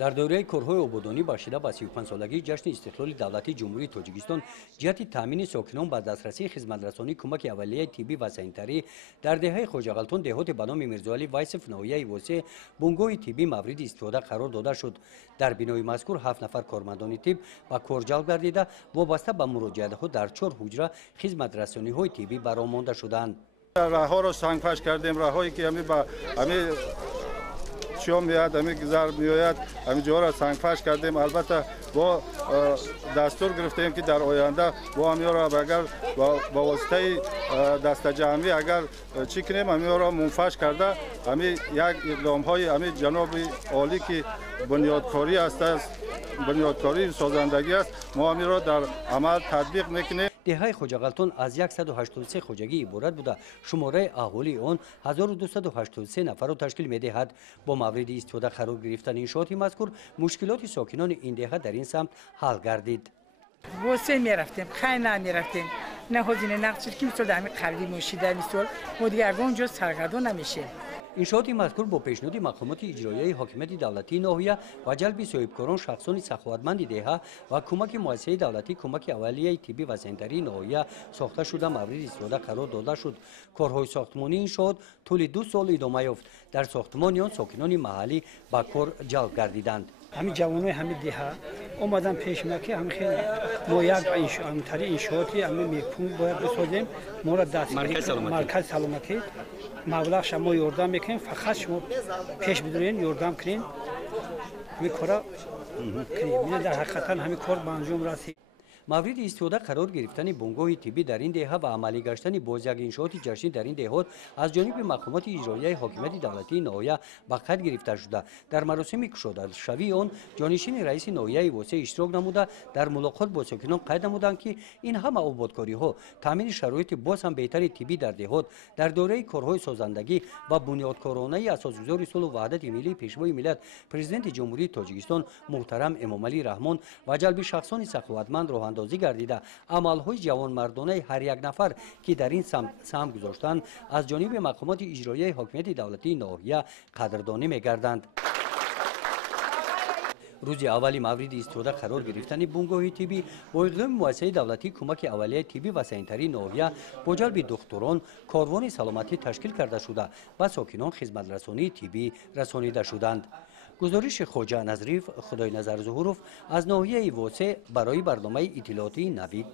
در دوره کارهای عبودانی بخشیده به 35 سالگی جشن استقلال دولتی جمهوری تاجیکستان جهت تامین ساکنان به دسترسی خدمترسانی کمک اولیه طبی و سانیتری در دهه خوجاغلطان دهات به نام میرزاعلی وایسف ناحیه واسه بنگاه طبی مورد استفاده قرار داده شد. در بنای مذکور 7 نفر کارمندان طب به کار جلب گردیده وابسته به مراجعات خود در 4 حجره خدمترسانی های طبی برآمده شدند. راهها را سنگفش کردیم، راههایی که همین شام میاد، همین گذر میآید، همین جا را سنگفش کردیم. البته با دستور گرفتیم که در آینده با همین را اگر با واسطه دست جمعی اگر چی کنیم همین را منفش کرده، همین یک اقدام های همین جناب عالی که بنیادکاری است، بنیادکاری سازندگی است، ما همین را در عمل تطبیق میکنیم. دهه خوجاغلطان از 183 خوجگی عبارت بوده. شماره اهالی آن 1283 نفر را تشکیل می‌دهد. با مورد استفاده قرار گرفتن انشاءات مذکور مشکلات ساکنان این دهه در این سمت حل گردید. واسه می‌رفتیم، خیلی می‌رفتیم. نه هزینه نقد که مثل همین قلبی موشیده مثل ما دیگه اونجا سرگردان نمیشه. انشاءات مذکور با پیشنهاد مقامات اجرایی حاکمیت دولتی ناحیه و جلب صاحبکاران شخصان سخاوتمند دهه و کمک مؤسسه دولتی کمک اولیه طبی و سانیتری ناحیه ساخته شده مورد استفاده قرار داده شد. کارهای ساختمانی انشاءات طول 2 سال ادامه یافت. در ساختمانیان ساکنان محلی به کار جلب گردیدند. همین جوانای همین دهه اومدن پیش ما که همین خیلی ما یک انشاءاتی همین میپون باید بسازیم. ما را دست مرکز سلامتی مبلغ شما یاردم میکنیم، فقط شما پیش بدونین یاردم کنین همین کارا کنیم. در حقیقتا همین کار به انجام رسید. مورد استفاده قرار گرفتن بنگاه طبی در این دهه و عملی گشتن باز یک انشاءات جشنی در این دهات از جانب مقامات اجرایی حاکمیت دولتی ناحیه به قید گرفته شده. در مراسم گشاده شوی آن جانشین رئیس ناحیه واسه اشتراک نموده در ملاقات با ساکنان قید نمودند که این همه آبادکاری ها تامین شرایط باز هم بهتر طبی در دهات در دوره کارهای سازندگی و بنیادکارانه اساسگذار صلح و وحدت ملی پیشوای ملت پرزیدنت جمهوری تاجیکستان محترم امامعلی رحمان و جلب شخصان سخاوتمند راه اندازی گردیده عملهای جوانمردانه هر یک نفر که در این سهم گذاشتند از جانب مقامات اجرایی حاکمیت دولتی ناحیه قدردانی می‌گردند. روز اولی مورد استفاده قرار گرفتن بنگاه طبی با اقدام مؤسسه دولتی کمک اولیه طبی و سانیتری ناحیه با جلب دکتران کاروان سلامتی تشکیل کرده شده و ساکنان خدمت رسانی طبی رسانیده شدند. گزارش خواجه نظریف خدای نظر ظهورов از ناحیه واسه برای برنامه اطلاعاتی نوید.